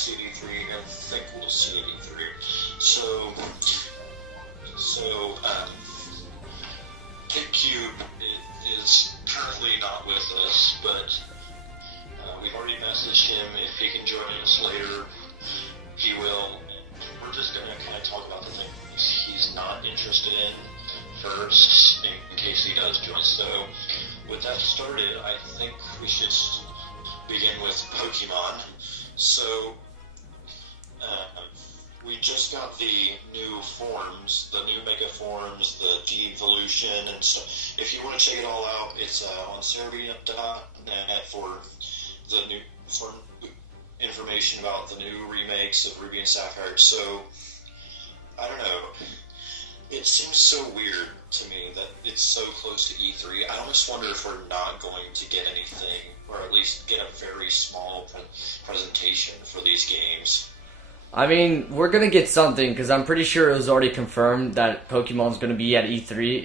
see at E3 and think we'll see at E3. So GameCube is currently not with us, but we've already messaged him. If he can join us later, he will. We're just going to kind of talk about the things he's not interested in first, in case he does join. So, with that started, I think we should begin with Pokemon. So, we just got the new forms, the new Mega Forms, the D-Evolution, and stuff. If you want to check it all out, it's on Cerebi.net for the new information about the new remakes of Ruby and Sapphire. So, I don't know. It seems so weird to me that it's so close to E3. I almost wonder if we're not going to get anything, or at least get a very small presentation for these games. I mean, we're going to get something, because I'm pretty sure it was already confirmed that Pokemon's going to be at E3.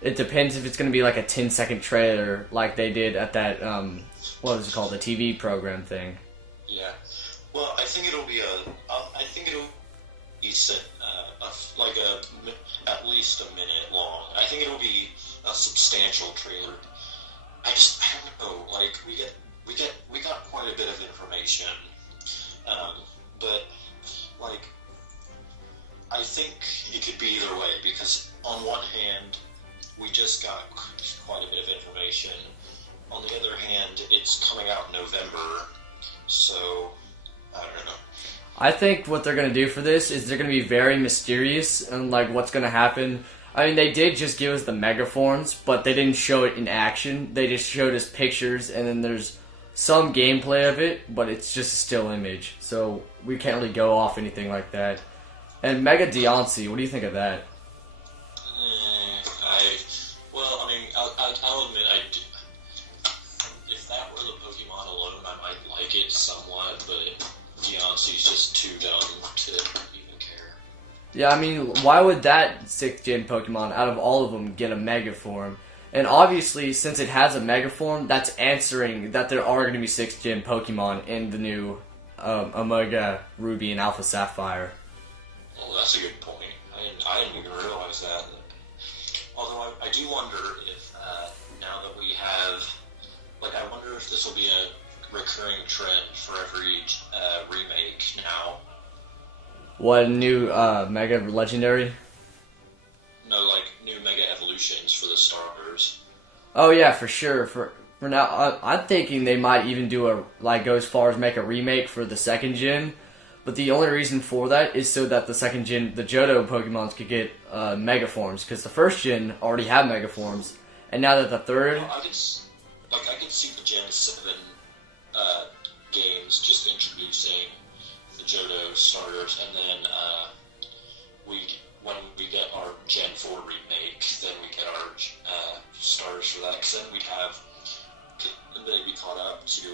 It depends if it's going to be like a 10-second trailer like they did at that, what was it called, the TV program thing. Yeah. Well, I think it'll be decent, like at least a minute long. I think it'll be a substantial trailer. I don't know, like, we got quite a bit of information, but, like, I think it could be either way, because on one hand, we just got quite a bit of information. On the other hand, it's coming out in November, so I don't know. I think what they're going to do for this is they're going to be very mysterious and like what's going to happen. I mean, they did just give us the Mega Forms, but they didn't show it in action. They just showed us pictures, and then there's some gameplay of it, but it's just a still image. So we can't really go off anything like that. And Mega Deontay, what do you think of that? I'll admit, if that were the Pokemon alone, I might like it somewhat, but Deontay's just too dumb to even care. Yeah, I mean, why would that 6th gen Pokemon, out of all of them, get a Mega Form? And obviously, since it has a Mega Form, that's answering that there are going to be 6th gen Pokemon in the new Omega Ruby and Alpha Sapphire. Well, that's a good point. I didn't even realize that. Although I do wonder if, now that we have, like, I wonder if this will be a recurring trend for every remake now. What, new Mega Legendary? No, like, new Mega Evolutions for the starters. Oh yeah, for sure. For now, I'm thinking they might even do go as far as make a remake for the 2nd gen. But the only reason for that is so that the 2nd gen, the Johto Pokemons, could get Mega Forms, because the 1st gen already had Mega Forms, and now that the 3rd... Well, I could see the Gen 7 games just introducing the Johto starters, and then when we get our Gen 4 remake, then we get our starters for that, because then we'd have maybe caught up to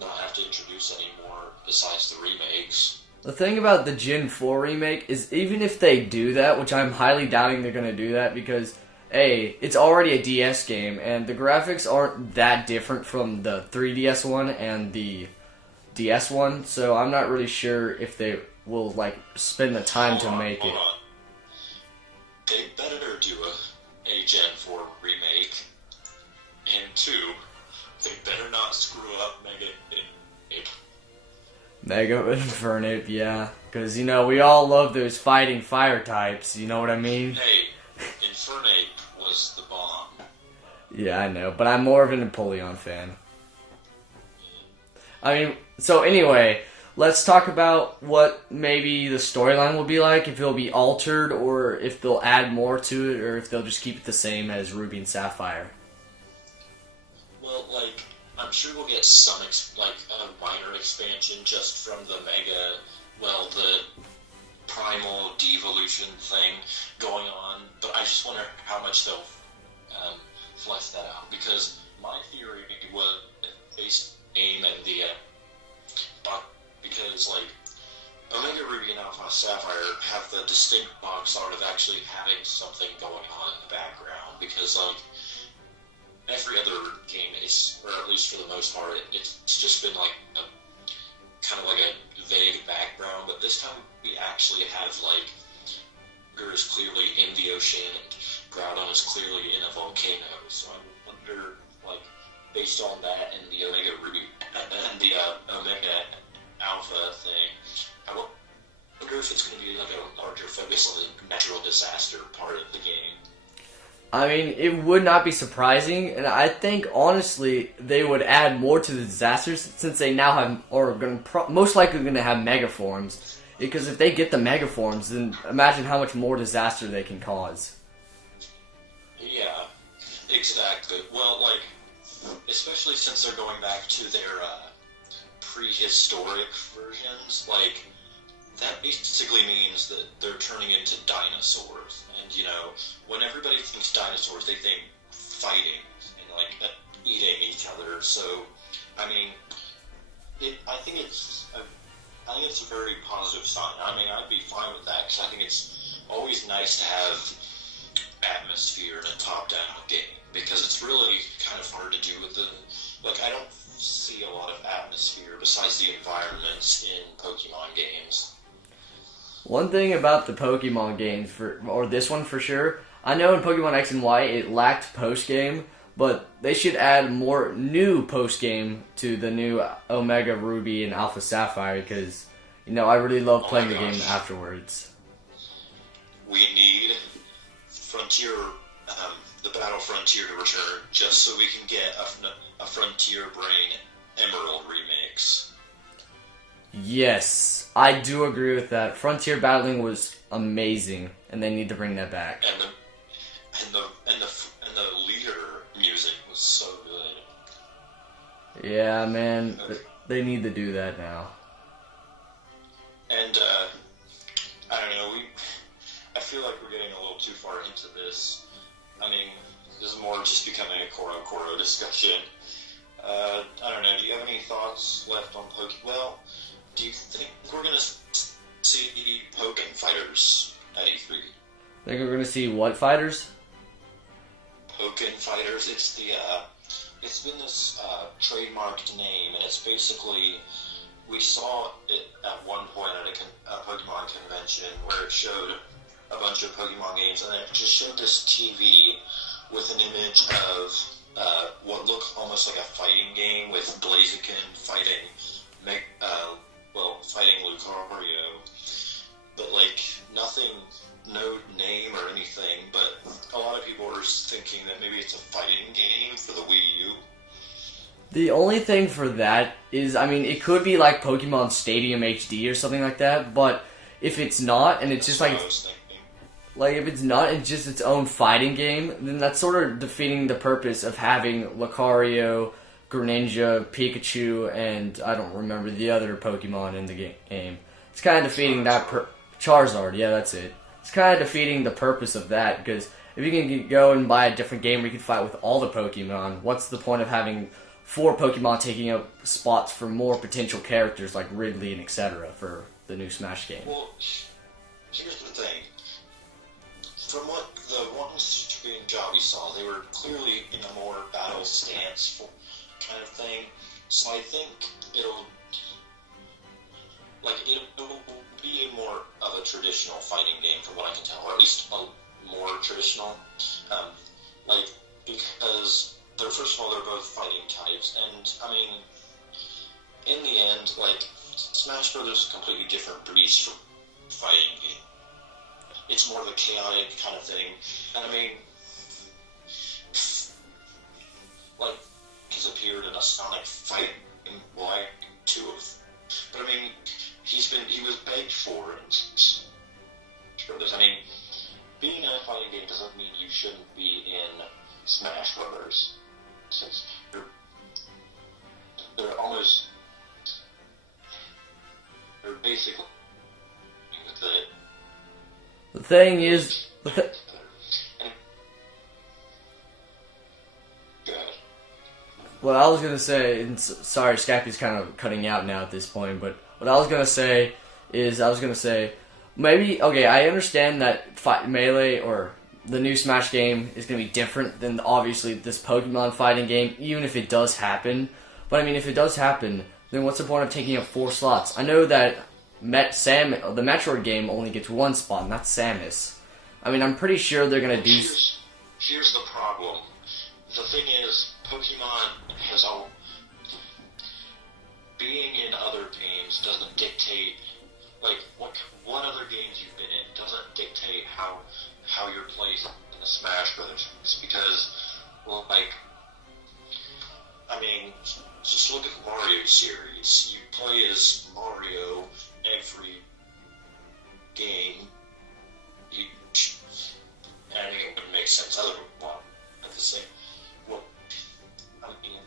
not have to introduce any more besides the remakes. The thing about the Gen 4 remake is even if they do that, which I'm highly doubting they're going to do that, because A, it's already a DS game, and the graphics aren't that different from the 3DS one and the DS one, so I'm not really sure if they will, like, spend the time to make it. They better do a Gen 4 remake, and 2, they better not screw up Mega Infernape, yeah. Because, you know, we all love those fighting fire types, you know what I mean? Hey, Infernape was the bomb. Yeah, I know, but I'm more of an Empoleon fan. I mean, so anyway, let's talk about what maybe the storyline will be like, if it'll be altered, or if they'll add more to it, or if they'll just keep it the same as Ruby and Sapphire. Well, like, I'm sure we'll get some, a minor expansion just from the the primal devolution thing going on, but I just wonder how much they'll flesh that out, because my theory was based on AIM and the because, like, Omega Ruby and Alpha Sapphire have the distinct box art of actually having something going on in the background, because, like, every other game is, or at least for the most part, it's just been like kind of like but this time we actually have like Gurr is clearly in the ocean and Groudon is clearly in a volcano. So I wonder, like, based on that and the Omega Ruby and the Omega Alpha thing, I wonder if it's going to be like a larger focus on the natural disaster part of the game. I mean, it would not be surprising, and I think honestly they would add more to the disasters since they now have, or most likely going to have Mega Forms. Because if they get the Mega Forms, then imagine how much more disaster they can cause. Yeah, exactly. Well, like, especially since they're going back to their prehistoric versions, like, that basically means that they're turning into dinosaurs. And, you know, when everybody thinks dinosaurs, they think fighting and, like, eating each other. So, I mean, I think it's a very positive sign. I mean, I'd be fine with that, because I think it's always nice to have atmosphere in a top-down game, because it's really kind of hard to do with I don't see a lot of atmosphere besides the environments in Pokemon games. One thing about the Pokemon games, or this one for sure, I know in Pokemon X and Y it lacked post-game, but they should add more new post-game to the new Omega Ruby and Alpha Sapphire, because, you know, I really love playing the game afterwards. We need Frontier, the Battle Frontier to return, just so we can get a Frontier Brain Emerald remix. Yes, I do agree with that. Frontier battling was amazing, and they need to bring that back. And the leader music was so good. Yeah, man, they need to do that now. And I don't know, I feel like we're getting a little too far into this. I mean, this is more just becoming a Koro discussion. I don't know, do you have any thoughts left on Pokemon? Well, do you think we're going to see Pokken fighters at E3? Think we're going to see what fighters? Pokken fighters. It's been this trademarked name, and it's basically, we saw it at one point at a Pokemon convention where it showed a bunch of Pokemon games, and it just showed this TV with an image of what looked almost like a fighting game with Blaziken fighting Lucario, but like nothing, no name or anything, but a lot of people are thinking that maybe it's a fighting game for the Wii U. The only thing for that is, I mean, it could be like Pokemon Stadium HD or something like that, but if it's not, and it's just like if it's not, it's just its own fighting game, then that's sort of defeating the purpose of having Lucario, Greninja, Pikachu, and I don't remember the other Pokemon in the game. It's kind of defeating Charizard, yeah, that's it. It's kind of defeating the purpose of that, because if you can go and buy a different game where you can fight with all the Pokemon, what's the point of having 4 Pokemon taking up spots for more potential characters like Ridley and etc. for the new Smash game? Well, here's the thing. From what the one screenshot we saw, they were clearly in a more battle stance kind of thing. So I think it'll be more of a traditional fighting game from what I can tell, or at least a more traditional. Because first of all, they're both fighting types, and I mean, in the end, Smash Bros. Is a completely different beast from fighting game. It's more of a chaotic kind of thing, and I mean, he's appeared in a Sonic fight in two of, but I mean, he was begged for it. I mean, being in a fighting game doesn't mean you shouldn't be in Smash Brothers, since they're basically the thing is, what I was gonna say, and sorry, Scappy's kind of cutting out now at this point, but what I was gonna say is, maybe, okay, I understand that Melee or the new Smash game is gonna be different than obviously this Pokemon fighting game, even if it does happen. But I mean, if it does happen, then what's the point of taking up 4 slots? I know that the Metroid game only gets one spawn, not Samus. I mean, I'm pretty sure they're gonna do. Here's the problem. The thing is, Pokemon has all being in other games doesn't dictate like what other games you've been in doesn't dictate how you're playing in the Smash Brothers because I mean, just look at the Mario series. You play as Mario every game. I mean, it wouldn't make sense otherwise. At the same, well, I mean,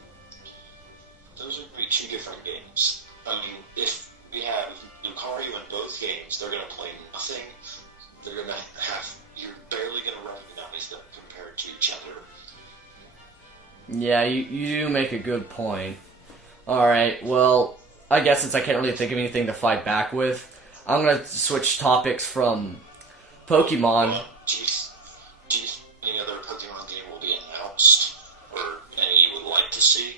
those are really two different games. I mean, if we have Lucario in both games, they're going to play nothing. They're going to have. You're barely going to recognize them compared to each other. Yeah, you do make a good point. Alright, well, I guess since I can't really think of anything to fight back with, I'm going to switch topics from Pokemon. Do you think any other Pokemon game will be announced? Or any you would like to see?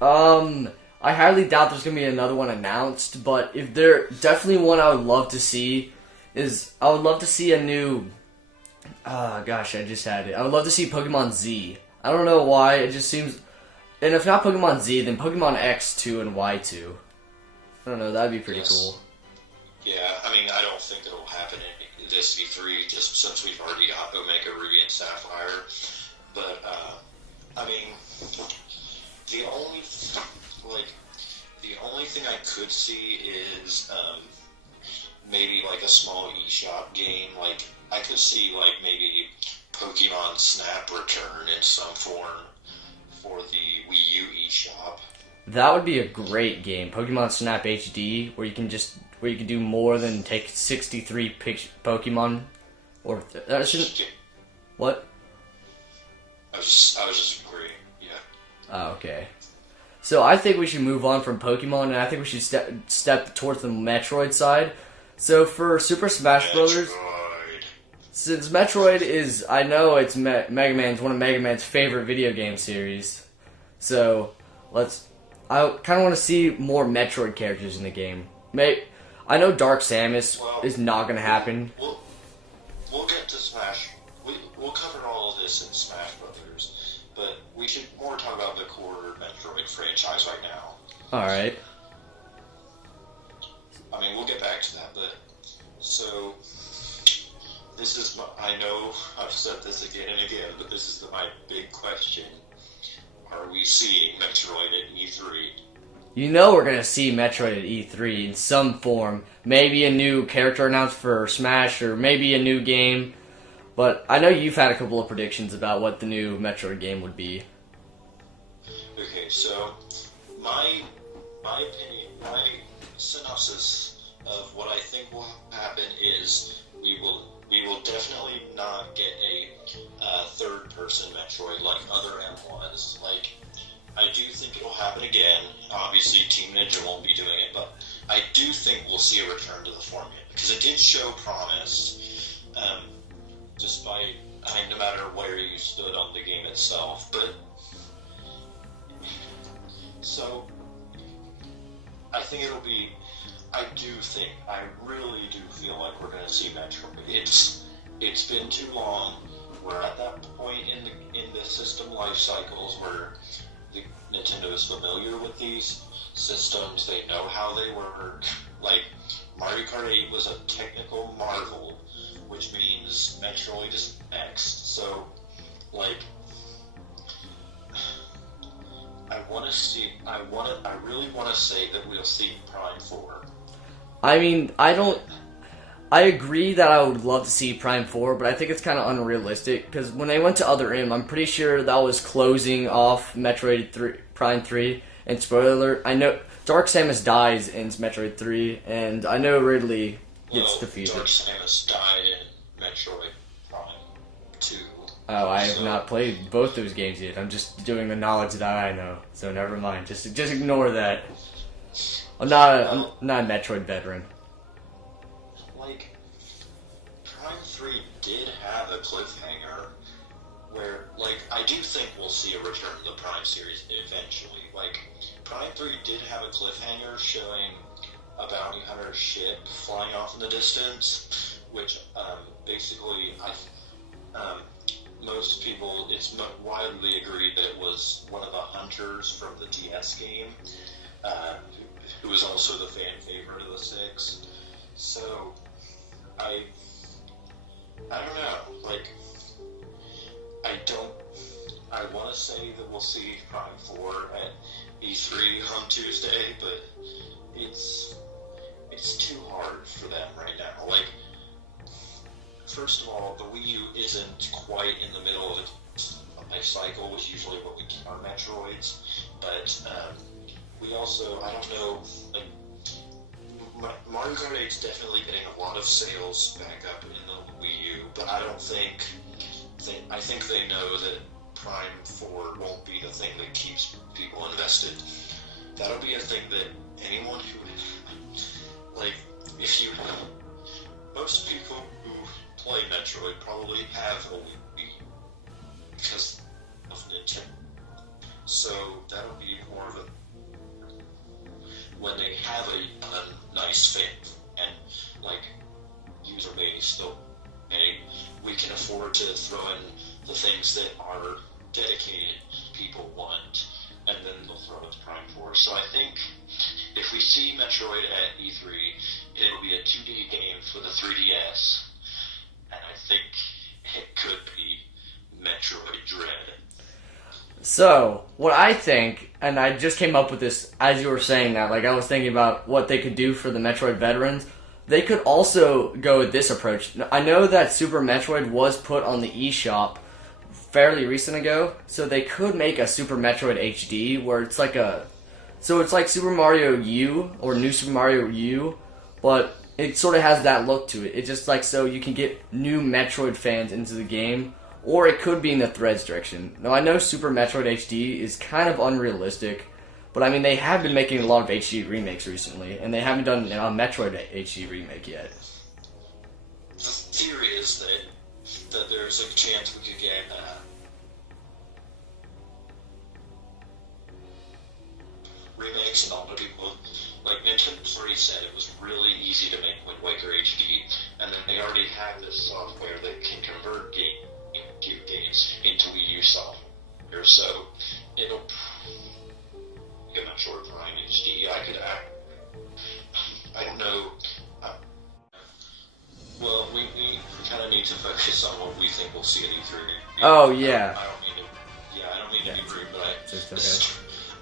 I highly doubt there's going to be another one announced, but if there definitely one I would love to see is, I would love to see a new, gosh, I just had it. I would love to see Pokemon Z. I don't know why, it just seems, and if not Pokemon Z, then Pokemon X2 and Y2. I don't know, that'd be pretty cool. Yeah, I mean, I don't think it'll happen in this E3, just since we've already got Omega Ruby and Sapphire. But, I mean, the only thing I could see is, maybe like a small eShop game. Like, I could see, like, maybe Pokemon Snap return in some form for the Wii U eShop. That would be a great game, Pokemon Snap HD, where you can do more than take 63 Pokemon, or that shouldn't. What? I was just agreeing. Yeah. Oh, okay. So I think we should move on from Pokemon, and I think we should step towards the Metroid side. So for Super Smash Brothers. Since Metroid is, I know it's Mega Man's one of Mega Man's favorite video game series, so I kind of want to see more Metroid characters in the game. I know Dark Samus is not going to happen. We'll get to Smash. We'll cover all of this in Smash Brothers, but we should more talk about the core Metroid franchise right now. All right. I mean, we'll get back to that, but so. This is I know I've said this again and again, but this is my big question. Are we seeing Metroid at E3? You know we're going to see Metroid at E3 in some form. Maybe a new character announced for Smash, or maybe a new game. But I know you've had a couple of predictions about what the new Metroid game would be. Okay, so my opinion, my synopsis of what I think will happen is we will definitely not get a third-person Metroid like other M1s. Like, I do think it'll happen again. Obviously, Team Ninja won't be doing it, but I do think we'll see a return to the formula because it did show promise, despite no matter where you stood on the game itself. But so I think it'll be. I really do feel like we're going to see Metroid. It's been too long. We're at that point in the system life cycles where Nintendo is familiar with these systems. They know how they work. Like, Mario Kart 8 was a technical marvel, which means Metroid is next. So, like, I really want to say that we'll see Prime 4. I mean, I agree that I would love to see Prime 4, but I think it's kind of unrealistic, because when they went to Other M, I'm pretty sure that was closing off Metroid Prime 3, and spoiler alert, I know Dark Samus dies in Metroid 3, and I know Ridley gets defeated. Dark Samus died in Metroid Prime 2. Oh, I have not played both those games yet. I'm just doing the knowledge that I know, so never mind. Just ignore that. I'm not a Metroid veteran. Like, Prime 3 did have a cliffhanger where, like, I do think we'll see a return to the Prime series eventually. Like, Prime 3 did have a cliffhanger showing a bounty hunter entire ship flying off in the distance, which basically most people, it's widely agreed that it was one of the hunters from the DS game, who was also the fan favorite of the six. So, I don't know, like, I want to say that we'll see Prime 4 at E3 on Tuesday, but it's too hard for them right now. Like, first of all, the Wii U isn't quite in the middle of its life cycle, which is usually what we get on Metroids, but we also, I don't know, like, Mario Kart 8's definitely getting a lot of sales back up in the Wii U, but I don't think, I think they know that Prime 4 won't be the thing that keeps people invested. That'll be a thing that anyone who, like, most people who play Metroid probably have a Wii because of Nintendo. So that'll be more of a, when they have a nice fit and, like, user base, still, hey, we can afford to throw in the things that our dedicated people want, and then they'll throw it to Prime 4. So I think if we see Metroid at E3, it'll be a 2D game for the 3DS, and I think it could be Metroid Dread. So, what I think, and I just came up with this as you were saying that, like, I was thinking about what they could do for the Metroid veterans. They could also go with this approach. I know that Super Metroid was put on the eShop fairly recent ago, so they could make a Super Metroid HD where it's like it's like Super Mario U or New Super Mario U, but it sort of has that look to it. It's just like so you can get new Metroid fans into the game, or it could be in the Threads direction. Now I know Super Metroid HD is kind of unrealistic, but I mean they have been making a lot of HD remakes recently, and they haven't done a Metroid HD remake yet. The theory is that there's a chance we could get remakes, and all the people, like, Nintendo's already said it was really easy to make Wind Waker HD, and then they already have this software that can convert GameCube games into Wii U software, so it'll, I'm not sure Prime HD, I don't know, well, we kind of need to focus on what we think we'll see at E3. Oh, yeah. I don't mean to be rude, but okay.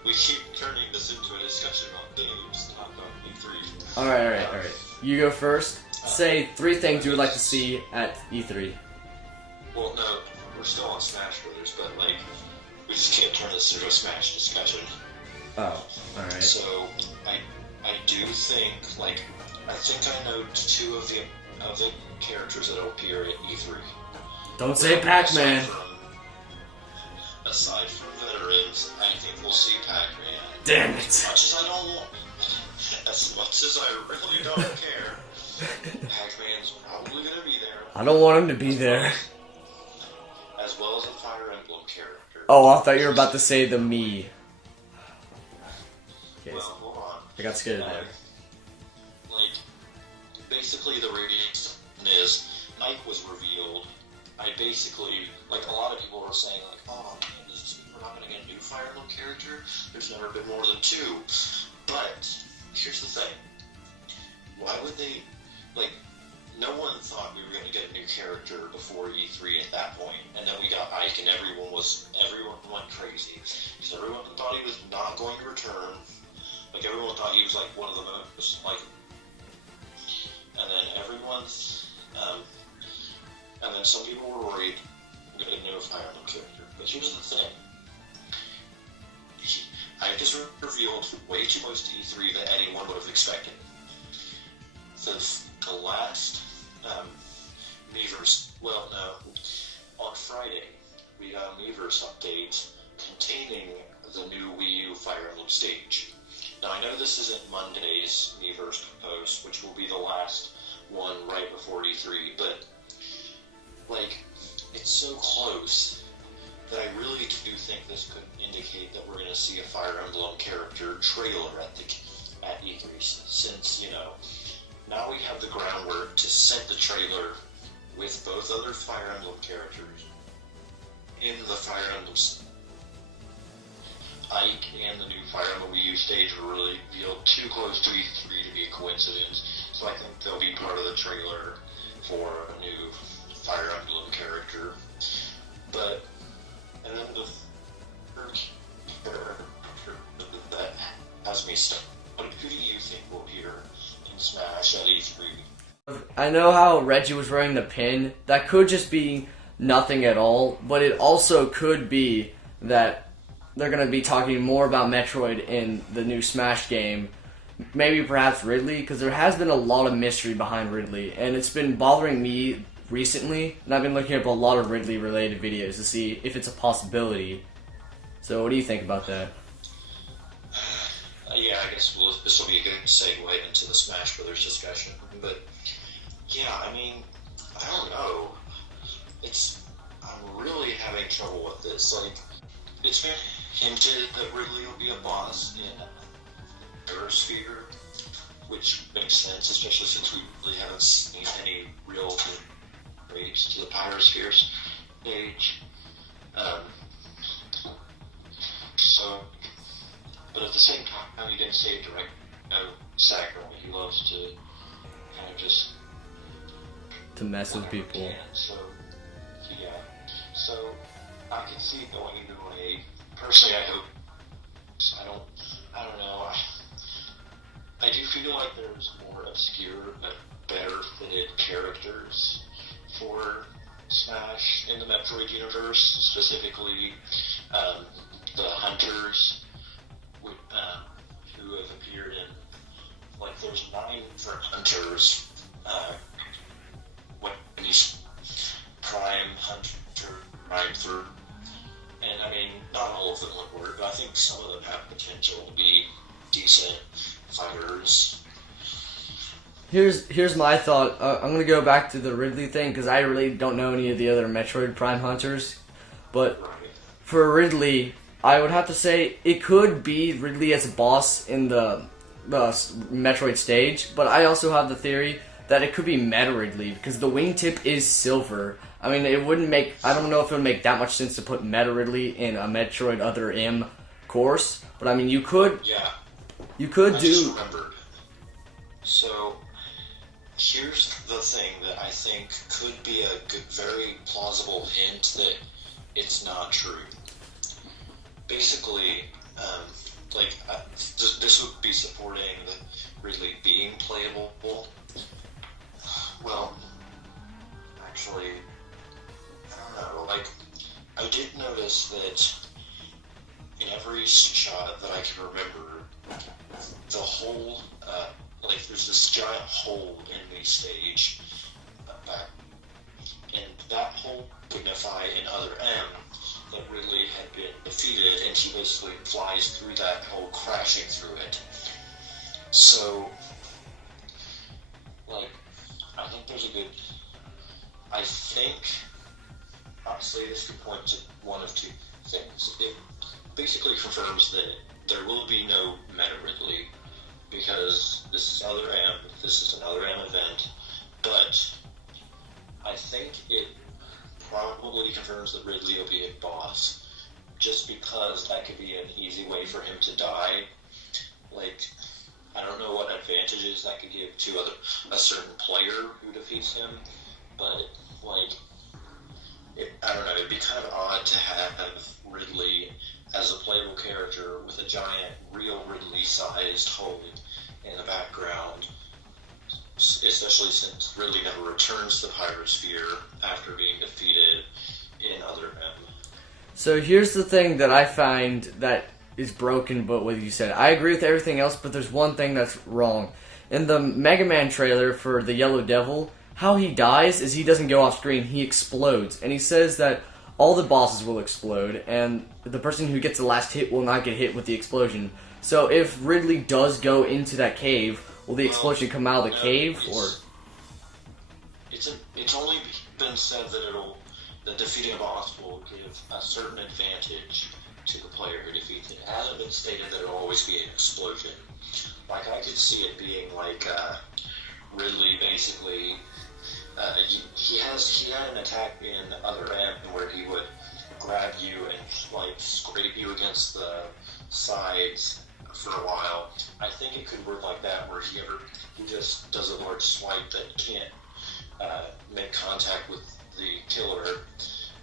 We keep turning this into a discussion on games, not about E3. Alright. You go first. Say 3 things you would like to see at E3. Well, no, we're still on Smash Brothers, but, like, we just can't turn this into a Smash discussion. Oh, alright. So, I do think, like, I think I know 2 of the characters that will appear at E3. Don't say Pac-Man! Aside from veterans, I think we'll see Pac-Man. Damn it! As much as I really don't care, Pac-Man's probably gonna be there. I don't want him to be there. As well as a Fire Emblem character. Oh, I thought you were about to say the me. Okay, well, hold on. I got scared there. Like, basically the radius is, Ike was revealed. I basically, like, a lot of people were saying, like, oh, man, we're not going to get a new Fire Emblem character. There's never been more than 2. But, here's the thing. Why would they, like, no one thought we were going to get a new character before E3 at that point. And then we got Ike, and everyone went crazy. Because everyone thought he was not going to return. Like, everyone thought he was, like, one of the most, like, and then and then some people were worried we're going to get a new Fire Emblem character. But here's the thing. Ike is revealed way too close to E3 than anyone would have expected. The last Miiverse, well, no, on Friday, we got a Miiverse update containing the new Wii U Fire Emblem stage. Now, I know this isn't Monday's Miiverse post, which will be the last one right before E3, but, like, it's so close that I really do think this could indicate that we're going to see a Fire Emblem character trailer at E3, since, you know, now we have the groundwork to set the trailer with both other Fire Emblem characters in the Fire Emblem. Ike and the new Fire Emblem Wii U stage were really revealed too close to E3 to be a coincidence, so I think they'll be part of the trailer for a new Fire Emblem character. But, and then the third character that has me stuck. Who do you think will appear in Smash at E3? I know how Reggie was wearing the pin. That could just be nothing at all, but it also could be that they're going to be talking more about Metroid in the new Smash game. Maybe perhaps Ridley, because there has been a lot of mystery behind Ridley, and it's been bothering me recently, and I've been looking up a lot of Ridley-related videos to see if it's a possibility. So what do you think about that? Yeah, I guess this will be a good segue into the Smash Brothers discussion, but yeah, I mean, I don't know. I'm really having trouble with this. Like, it's been hinted that Ridley will be a boss in Aerosphere, which makes sense, especially since we really haven't seen any real upgrades to the Pyrosphere stage. But at the same time, he didn't say direct Sakurai. He loves to kind of just To mess with people. So, yeah. So, I can see it going either way. Personally, I hope. I don't know. I do feel like there's more obscure but better fitted characters for Smash in the Metroid universe, specifically the Hunters, who have appeared in, like, there's 9 different Hunters. When he's Prime Hunter, Prime 3. And I mean, not all of them would work, but I think some of them have potential to be decent fighters. Here's my thought. I'm gonna go back to the Ridley thing because I really don't know any of the other Metroid Prime Hunters, but for Ridley, I would have to say it could be Ridley as a boss in the Metroid stage, but I also have the theory that it could be Meta Ridley because the wingtip is silver. I mean, it wouldn't make. I don't know if it would make that much sense to put Meta Ridley in a Metroid Other M course, but I mean, you could. Yeah. You could I do. just remembered. So, here's the thing that I think could be a good, very plausible hint that it's not true. Basically, this would be supporting the Ridley being playable. Well, actually, I don't know. Like, I did notice that in every shot that I can remember, the whole, there's this giant hole in the stage, and that hole signify in Other M that Ridley had been defeated, and he basically flies through that hole, crashing through it. So, I think there's a good. I think, honestly, this could point to one of two things. It basically confirms that there will be no Meta Ridley, because this is an Other M event, but I think it probably confirms that Ridley will be a boss, just because that could be an easy way for him to die. Like, I don't know what advantages that could give to a certain player who defeats him, but, I don't know, it'd be kind of odd to have Ridley as a playable character with a giant, real Ridley-sized hole in the background, especially since Ridley never returns the Pyrosphere after being defeated in Other M. So here's the thing that I find that is broken, but what you said. I agree with everything else, but there's one thing that's wrong. In the Mega Man trailer for the Yellow Devil, how he dies is he doesn't go off screen, he explodes. And he says that all the bosses will explode, and the person who gets the last hit will not get hit with the explosion. So if Ridley does go into that cave, will the explosion come out of the cave, or? It's only been said that defeating a boss will give a certain advantage to the player who defeats it. It hasn't been stated that it'll always be an explosion. Like, I could see it being like Ridley basically he had an attack in the other end where he would grab you and like scrape you against the sides for a while. I think it could work like that where he just does a large swipe that can't make contact with the killer,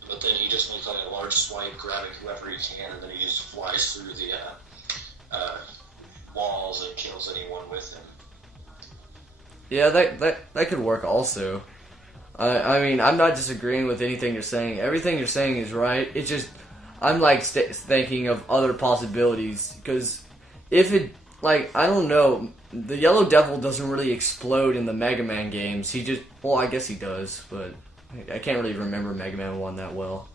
but then he just makes like a large swipe, grabbing whoever he can, and then he just flies through the walls and kills anyone with him. Yeah, that could work also. I mean, I'm not disagreeing with anything you're saying. Everything you're saying is right. It's just, I'm like thinking of other possibilities. Because if it, like, I don't know, the Yellow Devil doesn't really explode in the Mega Man games. He just, well, I guess he does, but I can't really remember Mega Man 1 that well.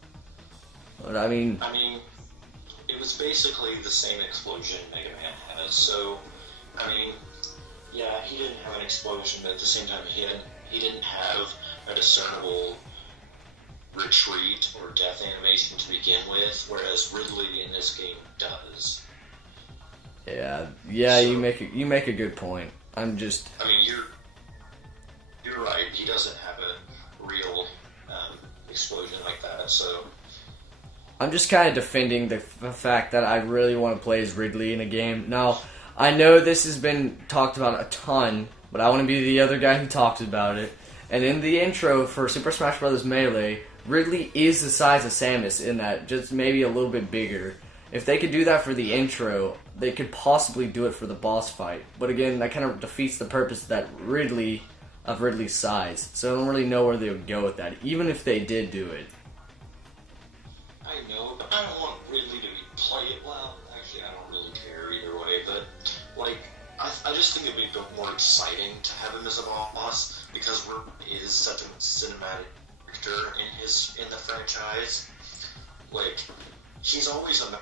But I mean, it was basically the same explosion Mega Man has. So, I mean, yeah, he didn't have an explosion, but at the same time, he didn't have a discernible retreat or death animation to begin with, whereas Ridley in this game does. Yeah, so, you make a good point. I'm just. I mean, you're right. He doesn't have a real explosion like that. So I'm just kind of defending the fact that I really want to play as Ridley in a game. Now, I know this has been talked about a ton, but I want to be the other guy who talks about it. And in the intro for Super Smash Bros. Melee, Ridley is the size of Samus in that, just maybe a little bit bigger. If they could do that for the intro, they could possibly do it for the boss fight. But again, that kind of defeats the purpose of Ridley's size. So I don't really know where they would go with that, even if they did do it. I know, but I don't want Ridley to play it well. Actually, I don't really care either way, but, like, I just think it'd be a bit more exciting to have him as a boss, because Ridley is such a cinematic character in the franchise. Like, he's always a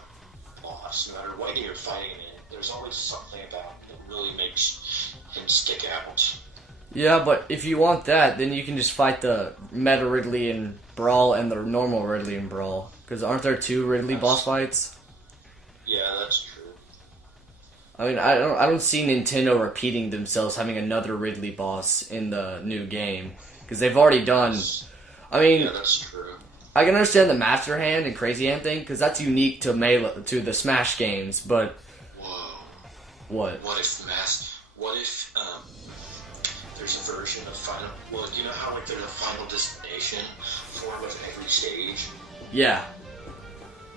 boss, no matter what game you're fighting in. There's always something about him that really makes him stick out. Yeah, but if you want that, then you can just fight the Meta Ridley in Brawl and the normal Ridley in Brawl. Because aren't there two Ridley boss fights? Yeah, that's true. I mean, I don't see Nintendo repeating themselves having another Ridley boss in the new game, because they've already done. I mean, yeah, that's true. I can understand the Master Hand and Crazy Hand thing, because that's unique to the Smash games. But whoa, what? What if there's a version of Final? Well, you know how like there's a Final Destination form of every stage. Yeah.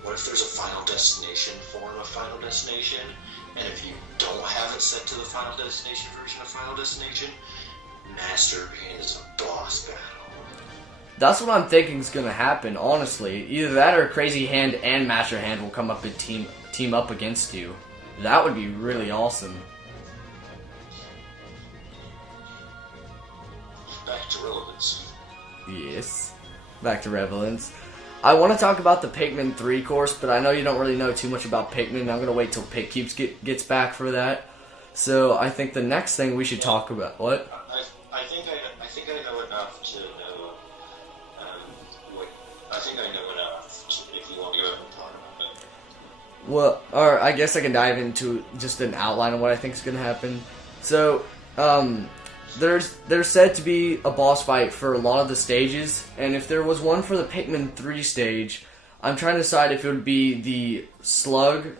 What if there's a Final Destination form of Final Destination? And if you don't have it set to the Final Destination version of Final Destination, Master Hand is a boss battle. That's what I'm thinking is going to happen, honestly. Either that or Crazy Hand and Master Hand will come up and team up against you. That would be really awesome. Back to relevance. Yes. Back to relevance. I want to talk about the Pikmin 3 course, but I know you don't really know too much about Pikmin. I'm going to wait till PikCubes gets back for that. So I think the next thing we should talk about... What? I think I know enough to know... I think I know enough if you want to go ahead and talk about it. Well, or I guess I can dive into just an outline of what I think is going to happen. So, there's said to be a boss fight for a lot of the stages, and if there was one for the Pikmin 3 stage, I'm trying to decide if it would be the Slug,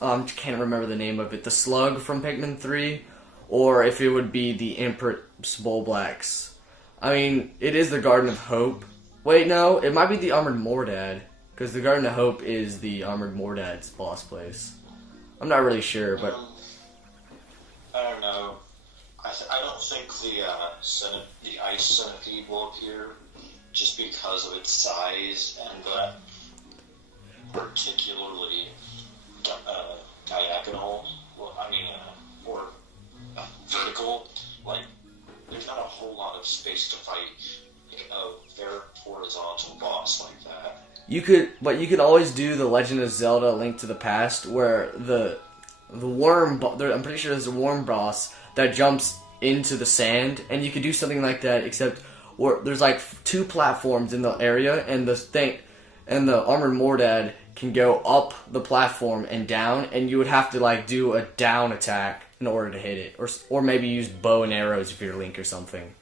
I can't remember the name of it, the Slug from Pikmin 3, or if it would be the Empress Bulblax. I mean, it is the Garden of Hope. Wait, no, it might be the Armored Mordad, because the Garden of Hope is the Armored Mordad's boss place. I'm not really sure, but... I don't know. I don't think the Ice Centipede will appear just because of its size and the particularly diagonal, or vertical. Like, there's not a whole lot of space to fight a very horizontal boss like that. You could always do the Legend of Zelda: Link to the Past, where the worm. I'm pretty sure there's a worm boss that jumps into the sand, and you could do something like that, except where there's like two platforms in the area, and the Armored Mordad can go up the platform and down, and you would have to like do a down attack in order to hit it, or maybe use bow and arrows if you're Link or something.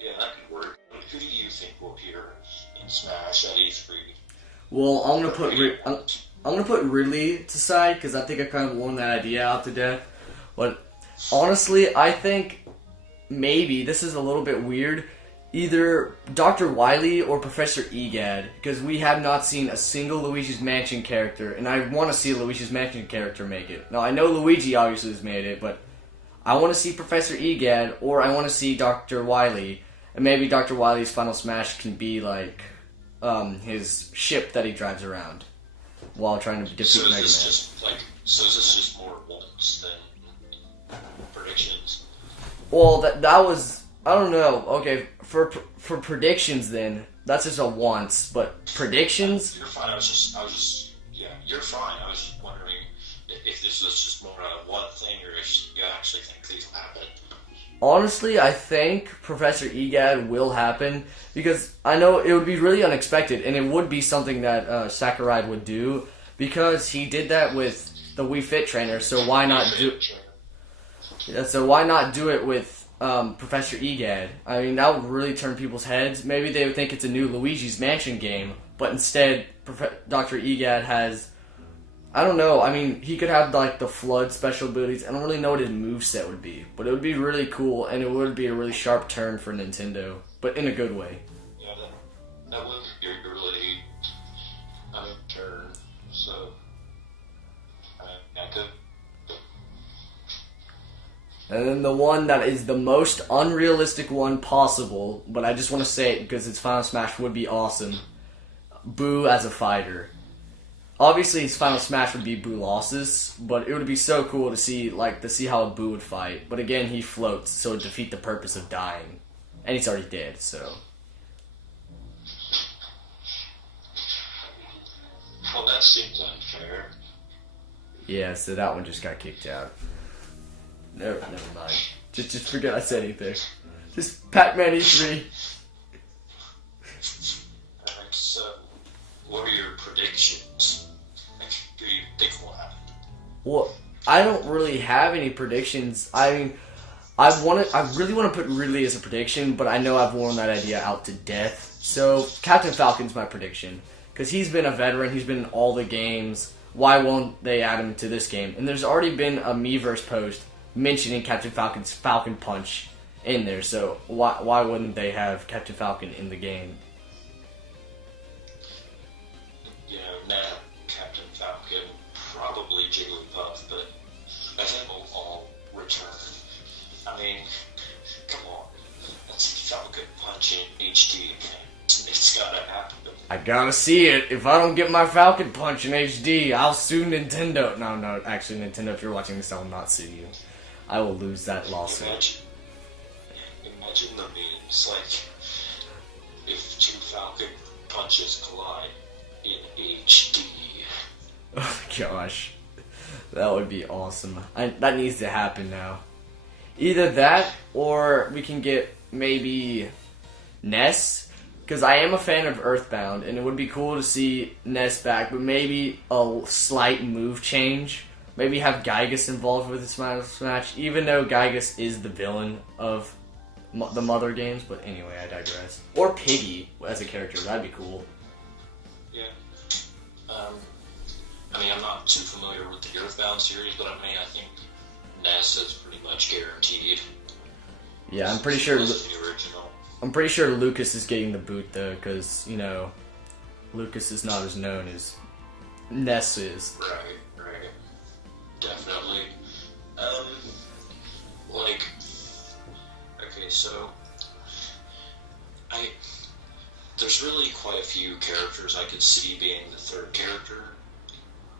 Yeah, that could work. Who do you think will appear in Smash at E3? Well, I'm gonna put Ridley to side because I think I kind of worn that idea out to death. But honestly, I think maybe this is a little bit weird. Either Dr. Wily or Professor Egad, because we have not seen a single Luigi's Mansion character, and I want to see a Luigi's Mansion character make it. Now, I know Luigi obviously has made it, but I want to see Professor Egad, or I want to see Dr. Wily, and maybe Dr. Wily's Final Smash can be like his ship that he drives around while trying to defeat Mega Man. So is this just more wants than predictions? Well, that was, I don't know. Okay, for predictions then, that's just a once, but predictions? You're fine. You're fine. I was just wondering if this was just more a one thing or if you actually think these will happen. Honestly, I think Professor Egad will happen because I know it would be really unexpected and it would be something that Sakurai would do because he did that with the Wii Fit trainer. So why not do? Yeah, so why not do it with Professor Egad? I mean, that would really turn people's heads. Maybe they would think it's a new Luigi's Mansion game, but instead, Dr. Egad has. I don't know. I mean, he could have like the Flood special abilities. I don't really know what his moveset would be, but it would be really cool, and it would be a really sharp turn for Nintendo, but in a good way. Yeah, that would be a really turn. So, I could. And then the one that is the most unrealistic one possible, but I just want to say it because its Final Smash would be awesome. Boo as a fighter. Obviously, his Final Smash would be Boo losses, but it would be so cool to see how a Boo would fight. But again, he floats, so it would defeat the purpose of dying, and he's already dead. So. Well, that seems unfair. Yeah, so that one just got kicked out. Never mind. Just forget I said anything. Just Pac-Man E3. Alright, so what are your predictions? Do you think will happen? Well, I don't really have any predictions. I mean, I really want to put Ridley as a prediction, but I know I've worn that idea out to death. So Captain Falcon's my prediction because he's been a veteran. He's been in all the games. Why won't they add him to this game? And there's already been a Miiverse post mentioning Captain Falcon's Falcon Punch in there. So why wouldn't they have Captain Falcon in the game? You know, now Captain Falcon, probably Jigglypuff, but I think we'll all return. I mean, come on. That's Falcon Punch in HD again. It's gotta happen. I gotta see it. If I don't get my Falcon Punch in HD, I'll sue Nintendo. No, actually, Nintendo, if you're watching this, I will not sue you. I will lose that lawsuit. Imagine the memes, like, if two Falcon Punches collide in HD. Oh gosh. That would be awesome. That needs to happen now. Either that, or we can get maybe Ness, because I am a fan of Earthbound, and it would be cool to see Ness back, but maybe a slight move change. Maybe have Gygus involved with this match, even though Gygus is the villain of the Mother games, but anyway, I digress. Or Piggy as a character, that'd be cool. Yeah. I mean, I'm not too familiar with the Earthbound series, but I think Ness is pretty much guaranteed. Yeah, I'm pretty sure. The original. I'm pretty sure Lucas is getting the boot though, because Lucas is not as known as Ness is. Right. Definitely. Okay, so there's really quite a few characters I could see being the third character.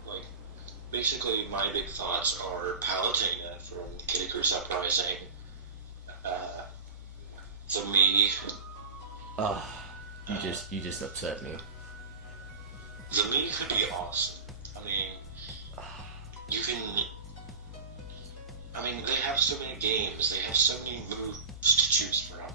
Like, basically, my big thoughts are Palutena from Kid Icarus Uprising, the Mii. You just upset me. The Mii could be awesome. I mean, they have so many games, they have so many moves to choose from.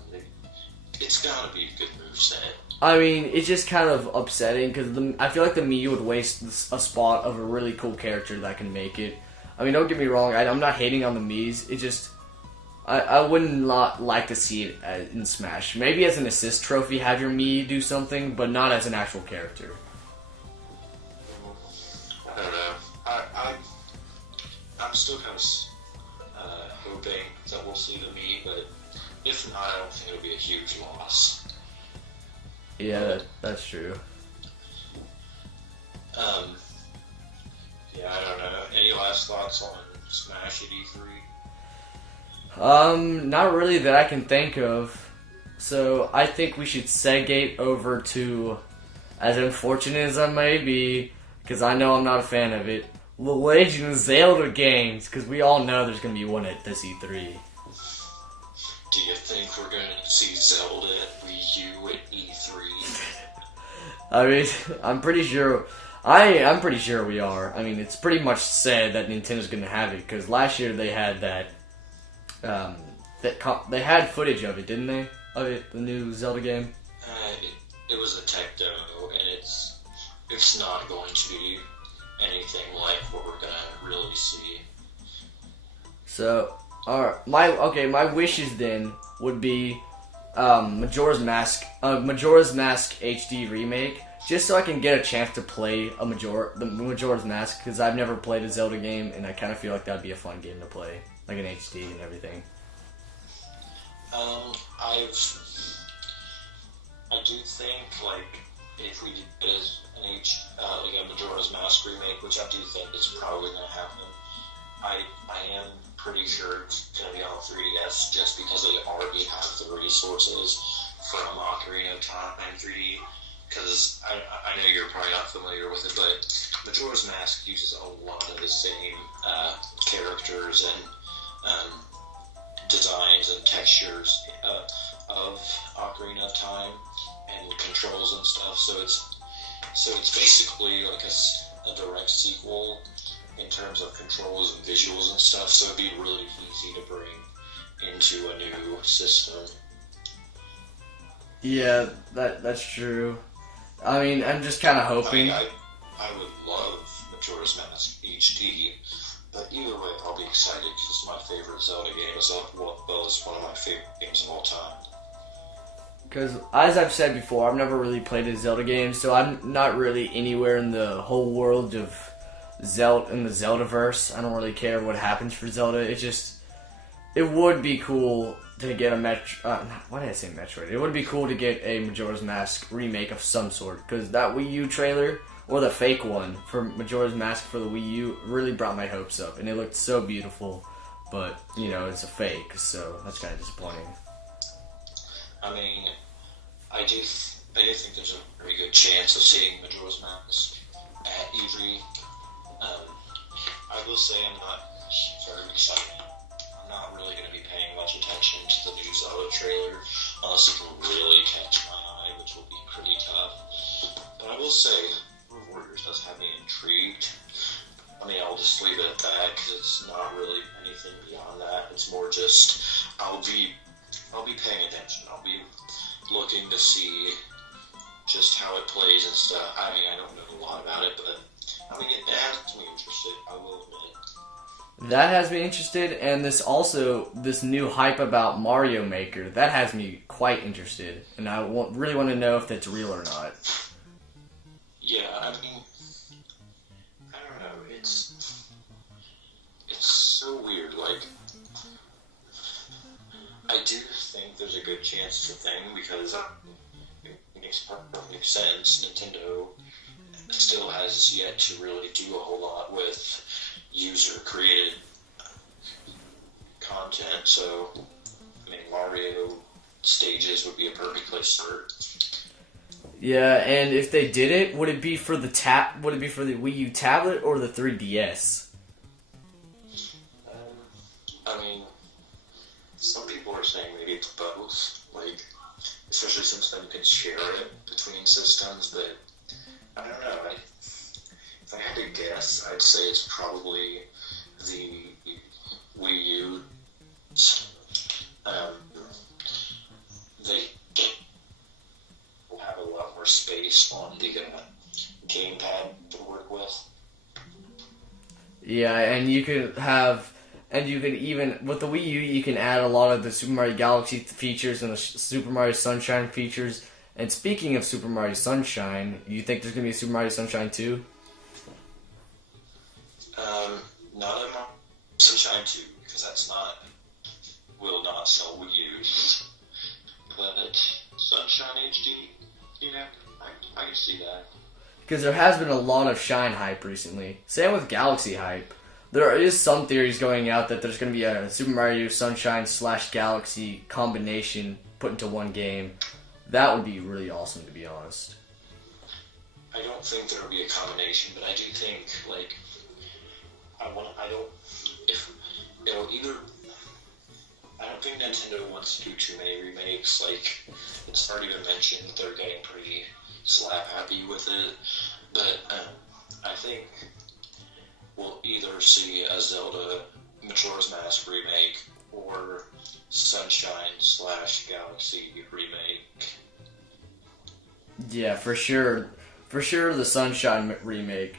It's gotta be a good moveset. I mean, it's just kind of upsetting because I feel like the Mii would waste a spot of a really cool character that can make it. I mean, don't get me wrong. I'm not hating on the Mii's. It just I wouldn't not like to see it in Smash. Maybe as an assist trophy, have your Mii do something, but not as an actual character. I don't know. I'm still kind of hoping that we'll see the Mii, but if not, I don't think it'll be a huge loss. Yeah, that's true. Yeah, I don't know. Any last thoughts on Smash at E3? Not really that I can think of. So I think we should segue over to, as unfortunate as I may be, because I know I'm not a fan of it, The Legend of Zelda games, because we all know there's going to be one at this E3. Do you think we're going to see Zelda at Wii U at E3? I mean, I'm pretty sure we are. I mean, it's pretty much said that Nintendo's going to have it, because last year they had they had footage of it, didn't they? Of it, the new Zelda game? It was a tech demo, and it's not going to be anything like what we're going to really see. So, my wishes then would be Majora's Mask HD remake, just so I can get a chance to play the Majora's Mask, because I've never played a Zelda game, and I kind of feel like that'd be a fun game to play, like in HD and everything. I do think, like, if we did a Majora's Mask remake, which I do think is probably going to happen, I am pretty sure it's going to be on 3DS just because they already have the resources from Ocarina of Time 3D. Because I know you're probably not familiar with it, but Majora's Mask uses a lot of the same characters and designs and textures of Ocarina of Time and controls and stuff. So it's basically like a direct sequel in terms of controls and visuals and stuff. So it'd be really easy to bring into a new system. Yeah, that's true. I mean, I'm just kind of hoping. I would love Majora's Mask HD, but either way, I'll be excited because it's my favorite Zelda game, as well as one of my favorite games of all time. Because, as I've said before, I've never really played a Zelda game, so I'm not really anywhere in the whole world of Zelda, in the Zeldaverse. I don't really care what happens for Zelda. It would be cool to get why did I say Metroid? It would be cool to get a Majora's Mask remake of some sort, because that Wii U trailer, or the fake one for Majora's Mask for the Wii U, really brought my hopes up, and it looked so beautiful, but, it's a fake, so that's kind of disappointing. I mean, I do think there's a very good chance of seeing Majora's Mask at E3. I will say I'm not very excited. I'm not really going to be paying much attention to the new Zelda trailer unless it can really catch my eye, which will be pretty tough. But I will say, Road Warriors does have me intrigued. I mean, I'll just leave it at that because it's not really anything beyond that. It's more just I'll be paying attention. I'll be looking to see just how it plays and stuff. I mean, I don't know a lot about it, but I mean, it has me interested, I will admit. That has me interested, and this new hype about Mario Maker, that has me quite interested, and I really want to know if that's real or not. Yeah, I mean, I don't know, it's so weird, like, I do think there's a good chance it's a thing, because it makes perfect sense. Nintendo still has yet to really do a whole lot with user-created content, so, I mean, Mario stages would be a perfect place to start. Yeah, and if they did it, would it be for the Wii U tablet or the 3DS? I mean, some people are saying maybe it's both, like, especially since then you can share it between systems, but I don't know. If I had to guess, I'd say it's probably the Wii U. They will have a lot more space on the gamepad to work with. Yeah, and you could have, and you could even with the Wii U, you can add a lot of the Super Mario Galaxy features and the Super Mario Sunshine features. And speaking of Super Mario Sunshine, you think there's gonna be a Super Mario Sunshine 2? Not a Sunshine 2 because will not sell Wii U. But Sunshine HD, I can see that. Because there has been a lot of Shine hype recently. Same with Galaxy hype. There is some theories going out that there's going to be a Super Mario Sunshine / Galaxy combination put into one game. That would be really awesome, to be honest. I don't think there will be a combination, but I do think, I don't think Nintendo wants to do too many remakes. It's already been mentioned that they're getting pretty slap happy with it, but I think we'll either see a Zelda Majora's Mask remake or Sunshine / Galaxy remake. Yeah, for sure. For sure, the Sunshine remake.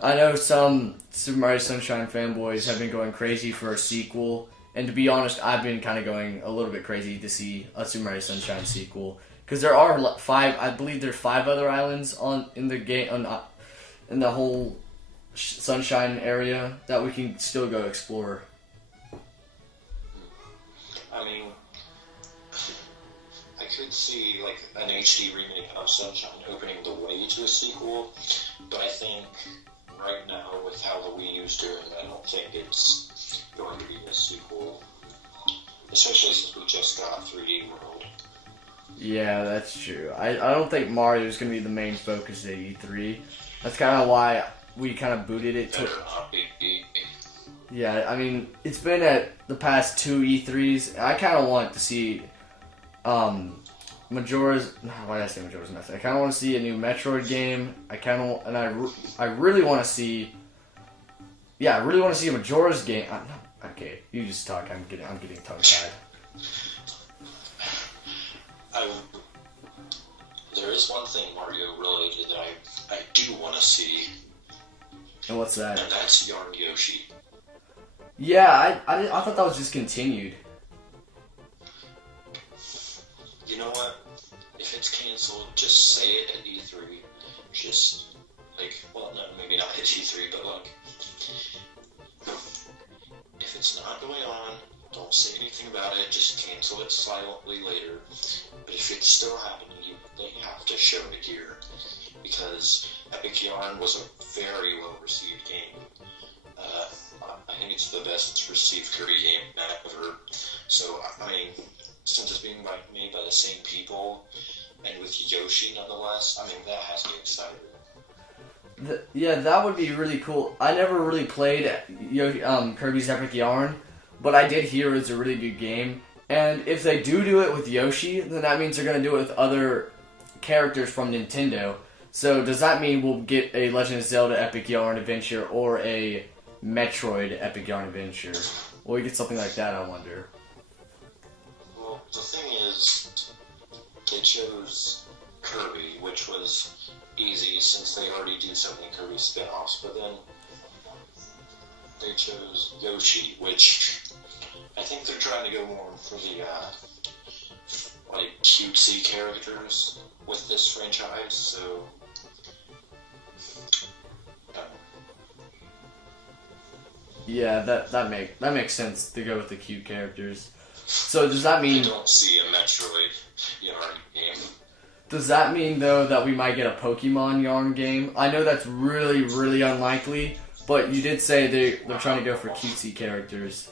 I know some Super Mario Sunshine fanboys have been going crazy for a sequel, and to be honest, I've been kind of going a little bit crazy to see a Super Mario Sunshine sequel. Because there are 5, I believe there's 5 other islands in the game, in the whole Sunshine area that we can still go explore. I mean, I could see an HD remake of Sunshine opening the way to a sequel, but I think right now with how the Wii U's doing, I don't think it's going to be a sequel, especially since we just got 3D World. Yeah, that's true. I don't think Mario is going to be the main focus at E3. That's kind of why we kind of booted it to... Yeah, I mean, it's been at the past 2 E3s. I kind of want to see Majora's... Why did I say Majora's Mask? I kind of want to see a new Metroid game. I really want to see... Yeah, I really want to see a Majora's game. Okay, you just talk. I'm getting tongue-tied. There is one thing Mario related that I do want to see. And what's that? And that's Yarn Yoshi. Yeah, I thought that was just continued. You know what? If it's canceled, just say it at E3. Just, well, no, maybe not at E3, but if it's not going on, don't say anything about it, just cancel it silently later. But if it's still happening, they have to show it here. Because Epic Yarn was a very well-received game. I think it's the best received Kirby game ever. So, I mean, since it's being made by the same people, and with Yoshi nonetheless, I mean, that has me excited. Yeah, that would be really cool. I never really played Kirby's Epic Yarn, but I did hear it's a really good game. And if they do it with Yoshi, then that means they're going to do it with other characters from Nintendo. So does that mean we'll get a Legend of Zelda Epic Yarn Adventure or a Metroid Epic Yarn Adventure? Will we get something like that, I wonder? Well, the thing is, they chose Kirby, which was easy since they already do so many Kirby spin-offs, but then they chose Yoshi, which I think they're trying to go more for the cutesy characters with this franchise, so yeah, that makes sense to go with the cute characters. So does that mean I don't see a Metroid Yarn game? Does that mean though that we might get a Pokemon Yarn game? I know that's really, really unlikely, but you did say they're trying to go for cutesy characters.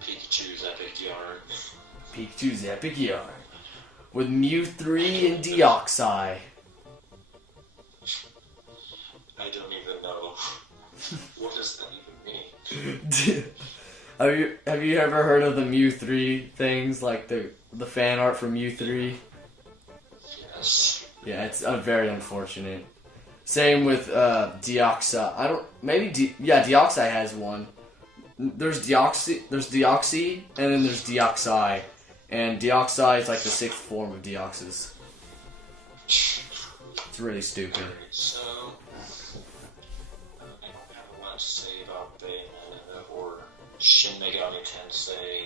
Pikachu's Epic Yarn. Pikachu's Epic Yarn. With Mew 3 and Deoxys. I don't even know. What does that even mean? Have you ever heard of the Mew 3 things, like the fan art for Mew 3? Yes. Yeah, it's very unfortunate. Same with Deoxys. Deoxys has one. There's Deoxys, and then there's Deoxys. And Deoxys is like the 6th form of Deoxys. It's really stupid. So, much to say about Bayonetta or Shin Megami Tensei,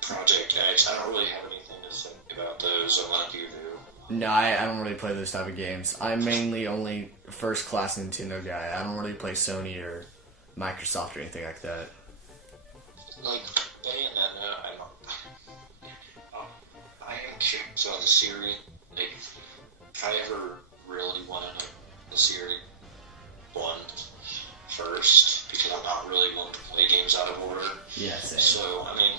Project X. I don't really have anything to say about those unlike you do. No, I don't really play those type of games. I'm mainly only first-class Nintendo guy. I don't really play Sony or Microsoft or anything like that. Like, Bayonetta, I am curious about the series. Like, if I ever really want to know the series one first, because I'm not really one to play games out of order. Yeah, same. So, I mean,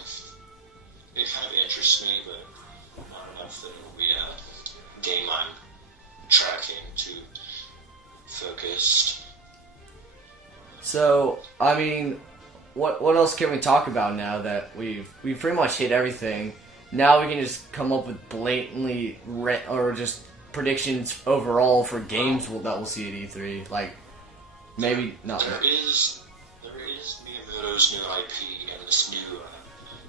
it kind of interests me, but not enough that it'll be a game I'm tracking too focused. So, I mean, what else can we talk about now that we've pretty much hit everything? Now we can just come up with blatantly or just predictions overall for games that we'll see at E3. Like, maybe not. There is Miyamoto's new IP and this new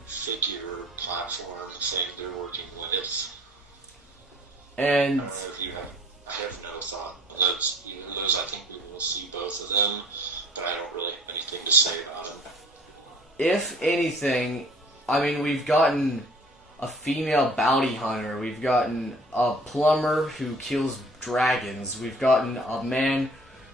figure platform thing they're working with. And I don't know if you have. I have no thought on those. Either of those, I think we will see both of them, but I don't really have anything to say about them. if anything, I mean, we've gotten a female bounty hunter, we've gotten a plumber who kills dragons, we've gotten a man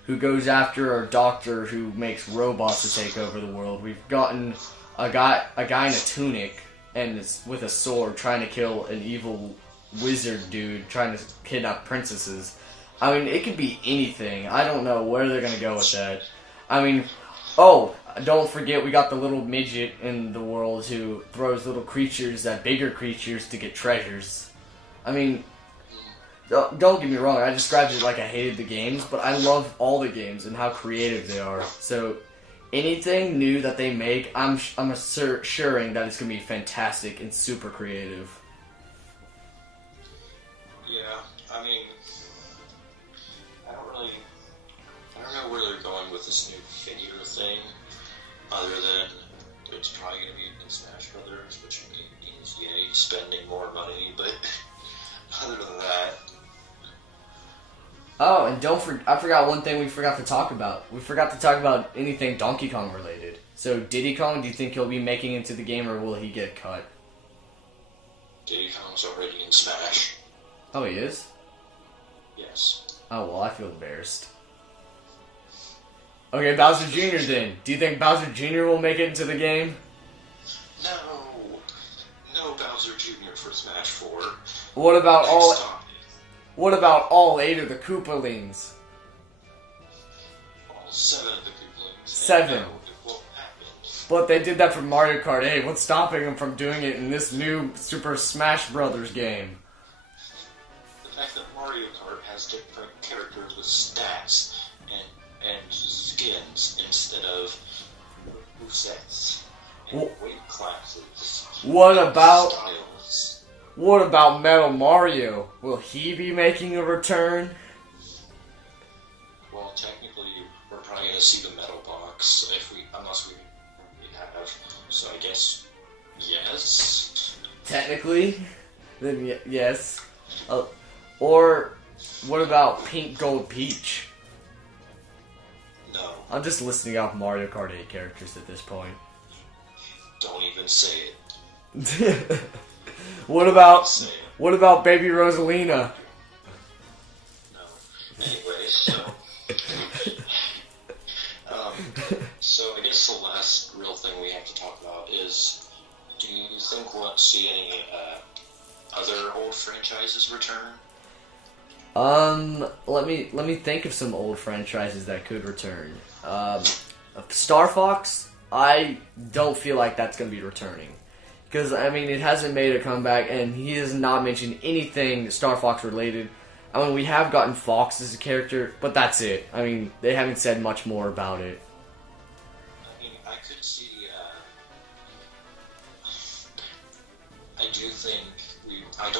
who goes after a doctor who makes robots to take over the world, we've gotten a guy in a tunic and with a sword trying to kill an evil wizard dude trying to kidnap princesses. I mean, it could be anything. I don't know where they're gonna go with that. I mean, oh, don't forget we got the little midget in the world who throws little creatures at bigger creatures to get treasures. I mean, don't get me wrong, I described it like I hated the games, but I love all the games and how creative they are. So, anything new that they make, I'm assuring that it's going to be fantastic and super creative. Yeah, I mean, I don't know where they're going with this new figure thing, other than it's probably going to be in Smash Brothers, which means yay, spending more money, but other than that... Oh, and I forgot one thing we forgot to talk about. We forgot to talk about anything Donkey Kong related. So, Diddy Kong, do you think he'll be making it into the game, or will he get cut? Diddy Kong's already in Smash. Oh, he is? Yes. Oh, well, I feel embarrassed. Okay, Bowser Jr. then. Do you think Bowser Jr. will make it into the game? No Bowser Jr. for Smash 4. What about all 8 of the Koopalings? All 7 of the Koopalings. 7. No, it won't happen. But they did that for Mario Kart 8. What's stopping them from doing it in this new Super Smash Brothers game? The fact that Mario Kart has different characters with stats and skins instead of movesets and weight classes. What about styles. What about Metal Mario? Will he be making a return? Well, technically, we're probably going to see the metal box unless we have. So I guess yes. Technically, then yes. Or what about Pink Gold Peach? No. I'm just listing off Mario Kart 8 characters at this point. Don't even say it. What about Baby Rosalina? No. Anyway, so I guess the last real thing we have to talk about is, do you think we'll see any other old franchises return? Let me think of some old franchises that could return. Star Fox, I don't feel like that's gonna be returning. Because, I mean, it hasn't made a comeback, and he has not mentioned anything Star Fox related. I mean, we have gotten Fox as a character, but that's it. I mean, they haven't said much more about it. I mean, I could see, I do think I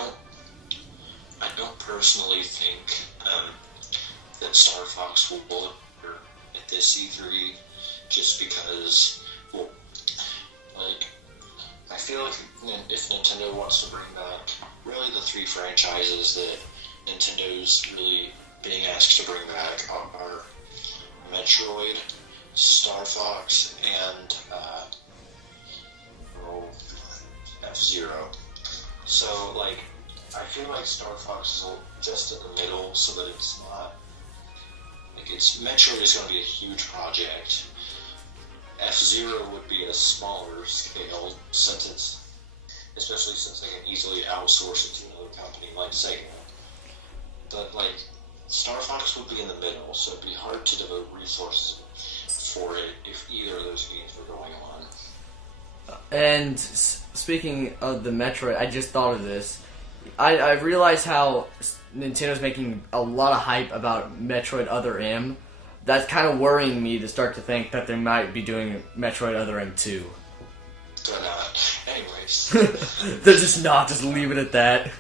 don't personally think, that Star Fox will appear at this E3, just because, well, like, I feel like if Nintendo wants to bring back really the 3 franchises that Nintendo's really being asked to bring back are Metroid, Star Fox, and F-Zero. So, like, I feel like Star Fox is just in the middle, so that it's not like Metroid is going to be a huge project. F-Zero would be a smaller scale, especially since they can easily outsource it to another company like Sega. But like, Star Fox would be in the middle, so it'd be hard to devote resources for it if either of those games were going on. And speaking of the Metroid, I just thought of this. I realize how Nintendo's making a lot of hype about Metroid Other M. That's kind of worrying me to start to think that they might be doing Metroid Other M 2. They're not. Anyways. They're just not. Just leave it at that.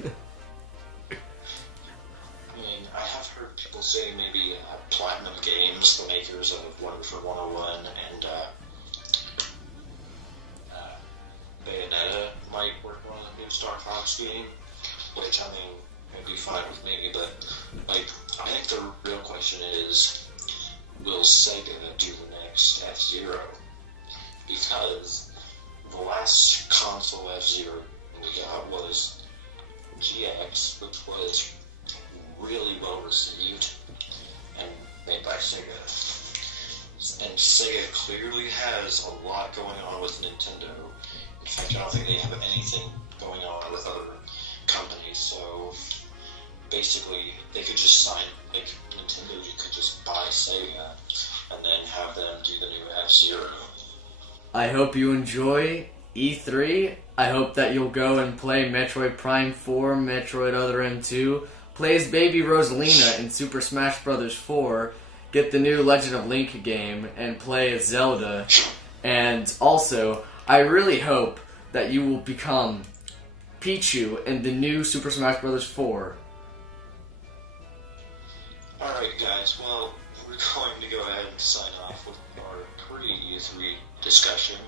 I mean, I have heard people say maybe Platinum Games, the makers of Wonderful 101 and Bayonetta, might work on a new Star Fox game, which, I mean, would be fine with me, but, like, I think the real question is, will Sega do the next F-Zero? Because the last console F-Zero we got was GX, which was really well received and made by Sega. And Sega clearly has a lot going on with Nintendo. In fact, I don't think they have anything going on with other companies, so basically they could just sign, like, Nintendo could just buy Sega and then have them do the new F-Zero. I hope you enjoy E3. I hope that you'll go and play Metroid Prime 4, Metroid Other M 2, play as Baby Rosalina in Super Smash Bros. 4, get the new Legend of Link game, and play as Zelda. And also, I really hope that you will become Pichu in the new Super Smash Bros. 4. Alright guys, well, we're going to go ahead and sign off with our pre-E3 discussion.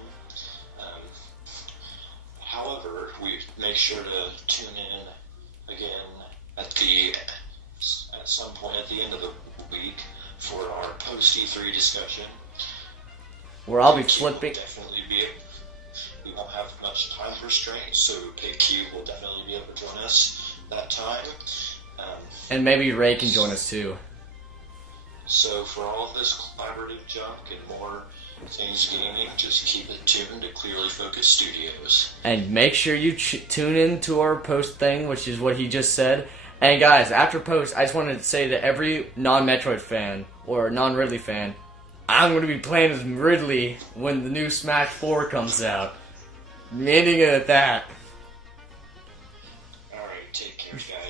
However, we make sure to tune in again at some point at the end of the week for our post-E3 discussion. Where I'll be flipping. We won't have much time restraint, so PQ will definitely be able to join us that time. And maybe Ray can join us too. So for all of this collaborative junk and more things gaming, just keep it tuned to Clearly Focused Studios. And make sure you tune in to our post thing, which is what he just said. And guys, after post, I just wanted to say to every non-Metroid fan or non-Ridley fan, I'm going to be playing as Ridley when the new Smash 4 comes out. I'm ending it at that. Alright, take care, guys.